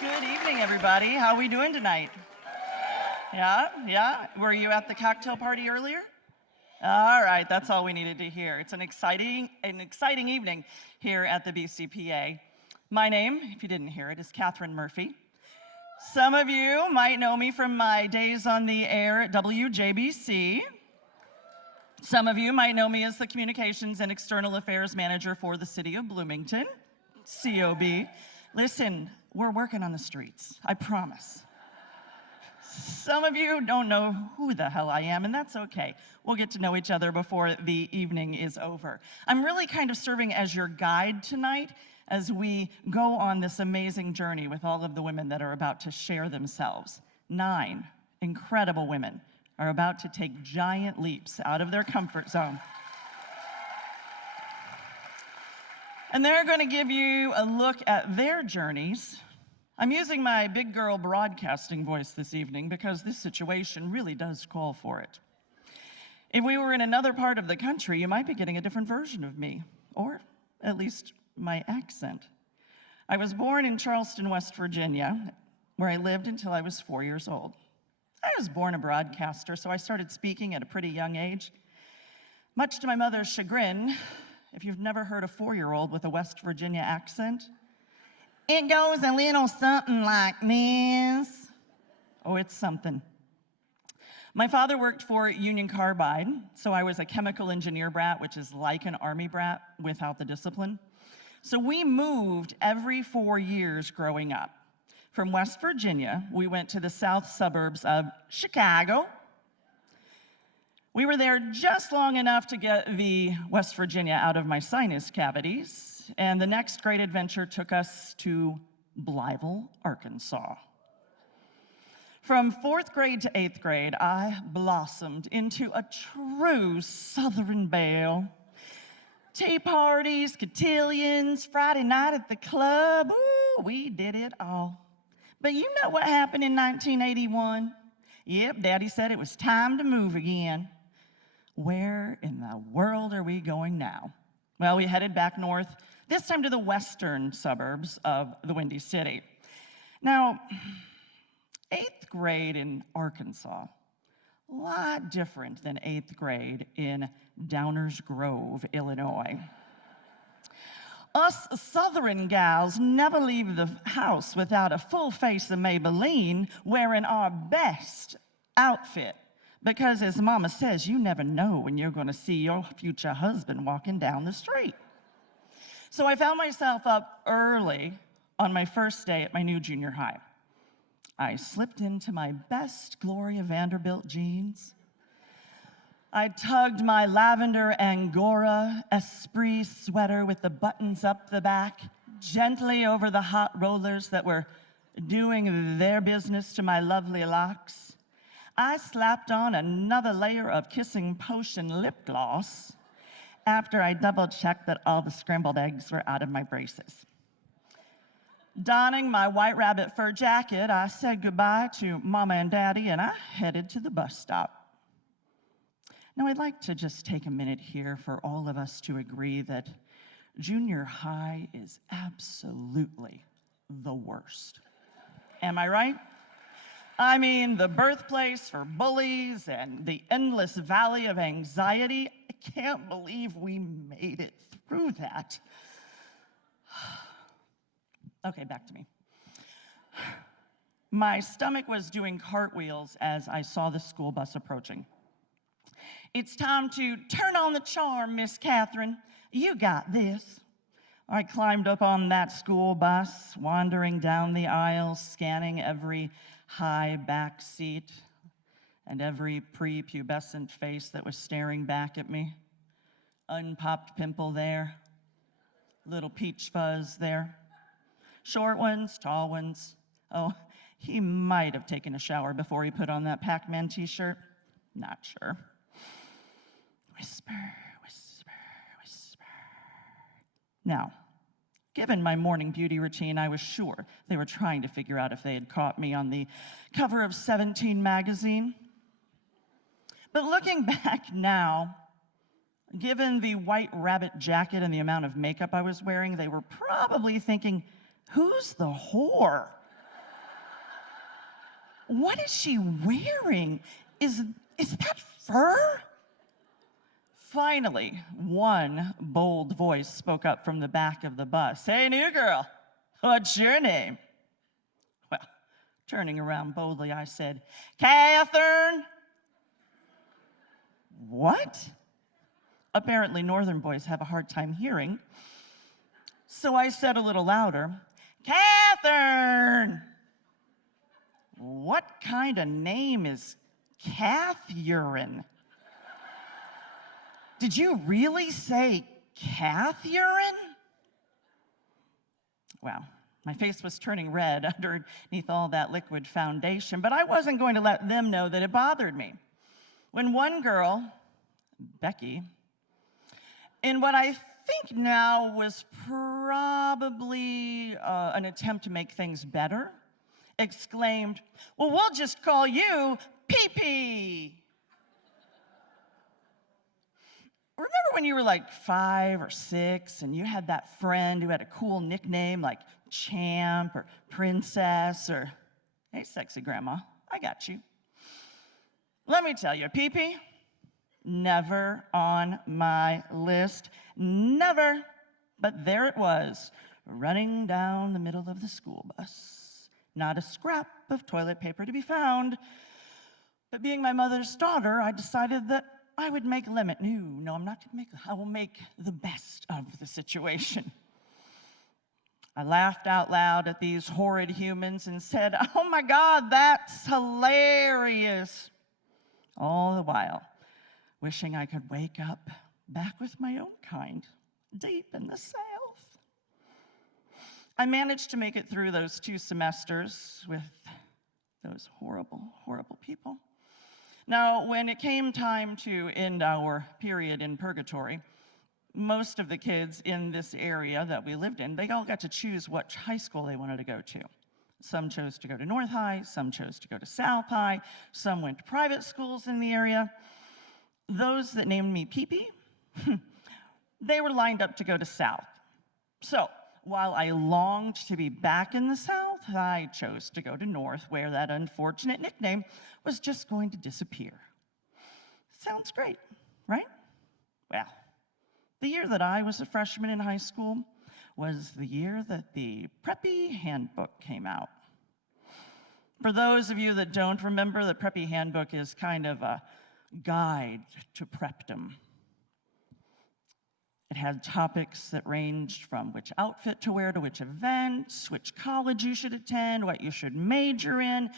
Good evening, everybody. How are we doing tonight? Yeah? Were you at the cocktail party earlier? All right, that's all we needed to hear. It's an exciting evening here at the BCPA. My name, if you didn't hear it, is Katherine Murphy. Some of you might know me from my days on the air at WJBC. Some of you might know me as the Communications and External Affairs Manager for the City of Bloomington, COB. Listen, we're working on the streets, I promise. Some of you don't know who the hell I am, and that's okay. We'll get to know each other before the evening is over. I'm really kind of serving as your guide tonight as we go on this amazing journey with all of the women that are about to share themselves. 9 incredible women are about to take giant leaps out of their comfort zone. And they're going to give you a look at their journeys. I'm using my big girl broadcasting voice this evening because this situation really does call for it. If we were in another part of the country, you might be getting a different version of me, or at least my accent. I was born in Charleston, West Virginia, where I lived until I was 4 years old. I was born a broadcaster, so I started speaking at a pretty young age. Much to my mother's chagrin, if you've never heard a 4-year-old with a West Virginia accent, it goes a little something like this. Oh, it's something. My father worked for Union Carbide, so I was a chemical engineer brat, which is like an Army brat without the discipline. So we moved every 4 years growing up. From West Virginia, we went to the south suburbs of Chicago. We were there just long enough to get the West Virginia out of my sinus cavities, and the next great adventure took us to Blytheville, Arkansas. From 4th grade to 8th grade, I blossomed into a true Southern belle. Tea parties, cotillions, Friday night at the club, ooh, we did it all. But you know what happened in 1981? Yep, Daddy said it was time to move again. Where in the world are we going now? Well, we headed back north, this time to the western suburbs of the Windy City. Now, 8th grade in Arkansas, a lot different than 8th grade in Downers Grove, Illinois. Us Southern gals never leave the house without a full face of Maybelline, wearing our best outfit. Because as Mama says, you never know when you're going to see your future husband walking down the street. So I found myself up early on my first day at my new junior high. I slipped into my best Gloria Vanderbilt jeans. I tugged my lavender Angora Esprit sweater with the buttons up the back, gently over the hot rollers that were doing their business to my lovely locks. I slapped on another layer of Kissing Potion lip gloss after I double-checked that all the scrambled eggs were out of my braces. Donning my white rabbit fur jacket, I said goodbye to Mama and Daddy, and I headed to the bus stop. Now, I'd like to just take a minute here for all of us to agree that junior high is absolutely the worst. Am I right? I mean, the birthplace for bullies and the endless valley of anxiety. I can't believe we made it through that. Okay, back to me. My stomach was doing cartwheels as I saw the school bus approaching. It's time to turn on the charm, Miss Katherine. You got this. I climbed up on that school bus, wandering down the aisles, scanning every high back seat and every prepubescent face that was staring back at me. Unpopped pimple there, little peach fuzz there. Short ones, tall ones. Oh, he might have taken a shower before he put on that Pac-Man t-shirt. Not sure. Whisper, whisper, whisper. Now, given my morning beauty routine, I was sure they were trying to figure out if they had caught me on the cover of 17 magazine. But looking back now, given the white rabbit jacket and the amount of makeup I was wearing, they were probably thinking, who's the whore? What is she wearing? Is that fur? Finally, one bold voice spoke up from the back of the bus. Hey, new girl, what's your name? Well, turning around boldly, I said, Katherine. What? Apparently, northern boys have a hard time hearing. So I said a little louder, Katherine. What kind of name is Katherine? Did you really say Katherine? Well, my face was turning red underneath all that liquid foundation, but I wasn't going to let them know that it bothered me. When one girl, Becky, in what I think now was probably an attempt to make things better, exclaimed, well, we'll just call you Pee-Pee. Remember when you were like 5 or 6 and you had that friend who had a cool nickname like Champ or Princess or, hey, sexy grandma, I got you. Let me tell you, Pee-Pee, never on my list, never. But there it was, running down the middle of the school bus. Not a scrap of toilet paper to be found. But being my mother's daughter, I decided that I would make a limit. No, I'm not gonna I will make the best of the situation. I laughed out loud at these horrid humans and said, oh my God, that's hilarious. All the while, wishing I could wake up back with my own kind, deep in the South. I managed to make it through those 2 semesters with those horrible, horrible people. Now, when it came time to end our period in purgatory, most of the kids in this area that we lived in, they all got to choose what high school they wanted to go to. Some chose to go to North High, some chose to go to South High, some went to private schools in the area. Those that named me Pee-Pee, they were lined up to go to South. So, while I longed to be back in the South, I chose to go to North, where that unfortunate nickname was just going to disappear. Sounds great, right? Well, the year that I was a freshman in high school was the year that the Preppy Handbook came out. For those of you that don't remember, the Preppy Handbook is kind of a guide to prepdom. It had topics that ranged from which outfit to wear to which events, which college you should attend, what you should major in.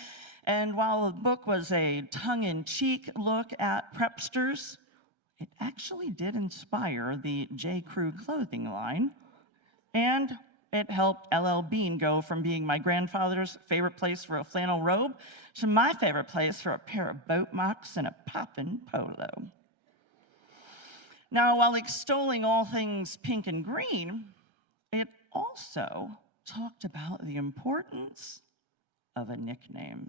And while the book was a tongue-in-cheek look at prepsters, it actually did inspire the J. Crew clothing line. And it helped LL Bean go from being my grandfather's favorite place for a flannel robe to my favorite place for a pair of boat mocks and a poppin' polo. Now, while extolling all things pink and green, it also talked about the importance of a nickname.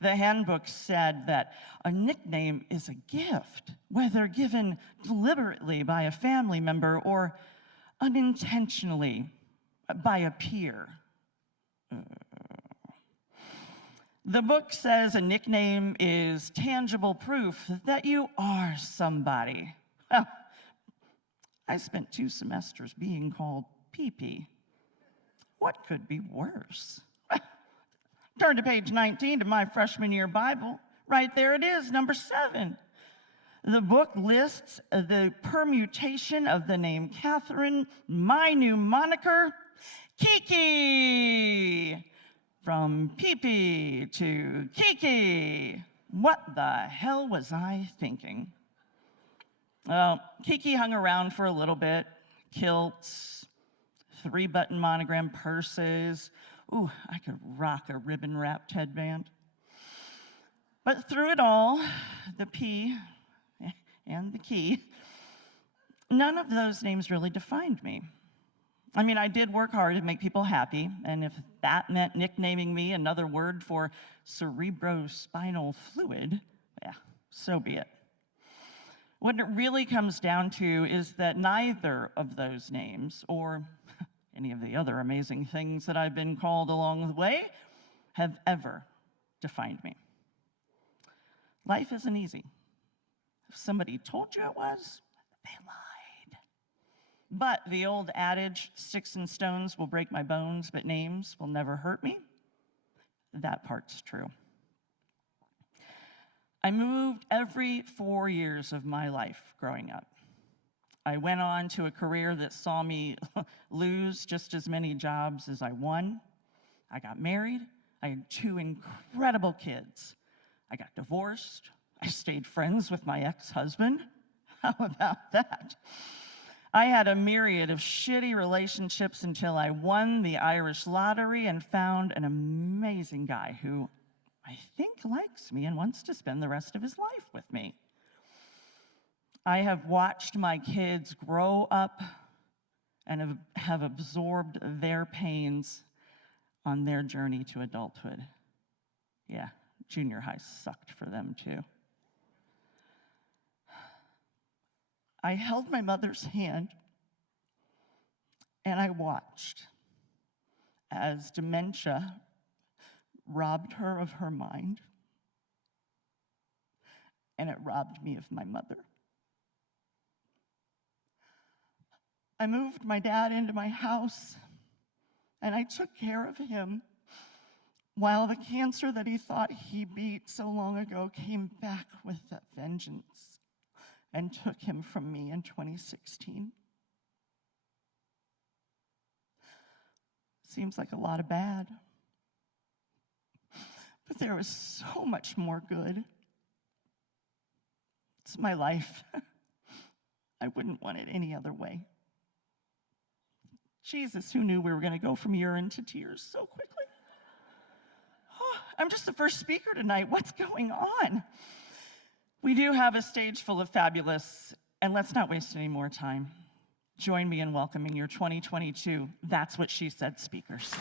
The handbook said that a nickname is a gift, whether given deliberately by a family member or unintentionally by a peer. The book says a nickname is tangible proof that you are somebody. Well, I spent 2 semesters being called Pee-Pee. What could be worse? Turn to page 19 to my freshman year Bible. Right there it is, number 7. The book lists the permutation of the name Katherine, my new moniker, Kiki. From Pee-Pee to Kiki. What the hell was I thinking? Well, Kiki hung around for a little bit. Kilts, 3-button monogram purses. Ooh, I could rock a ribbon-wrapped headband. But through it all, the P and the key, none of those names really defined me. I mean, I did work hard to make people happy, and if that meant nicknaming me another word for cerebrospinal fluid, yeah, so be it. What it really comes down to is that neither of those names, or any of the other amazing things that I've been called along the way, have ever defined me. Life isn't easy. If somebody told you it was, they lied. But the old adage, sticks and stones will break my bones, but names will never hurt me, that part's true. I moved every 4 years of my life growing up. I went on to a career that saw me lose just as many jobs as I won. I got married. I had 2 incredible kids. I got divorced. I stayed friends with my ex-husband. How about that? I had a myriad of shitty relationships until I won the Irish lottery and found an amazing guy who I think likes me and wants to spend the rest of his life with me. I have watched my kids grow up and have absorbed their pains on their journey to adulthood. Yeah, junior high sucked for them too. I held my mother's hand and I watched as dementia robbed her of her mind, and it robbed me of my mother. I moved my dad into my house, and I took care of him while the cancer that he thought he beat so long ago came back with that vengeance and took him from me in 2016. Seems like a lot of bad, but there was so much more good. It's my life. I wouldn't want it any other way. Jesus, who knew we were going to go from urine to tears so quickly? Oh, I'm just the first speaker tonight. What's going on? We do have a stage full of fabulous, and let's not waste any more time. Join me in welcoming your 2022 That's What She Said speakers.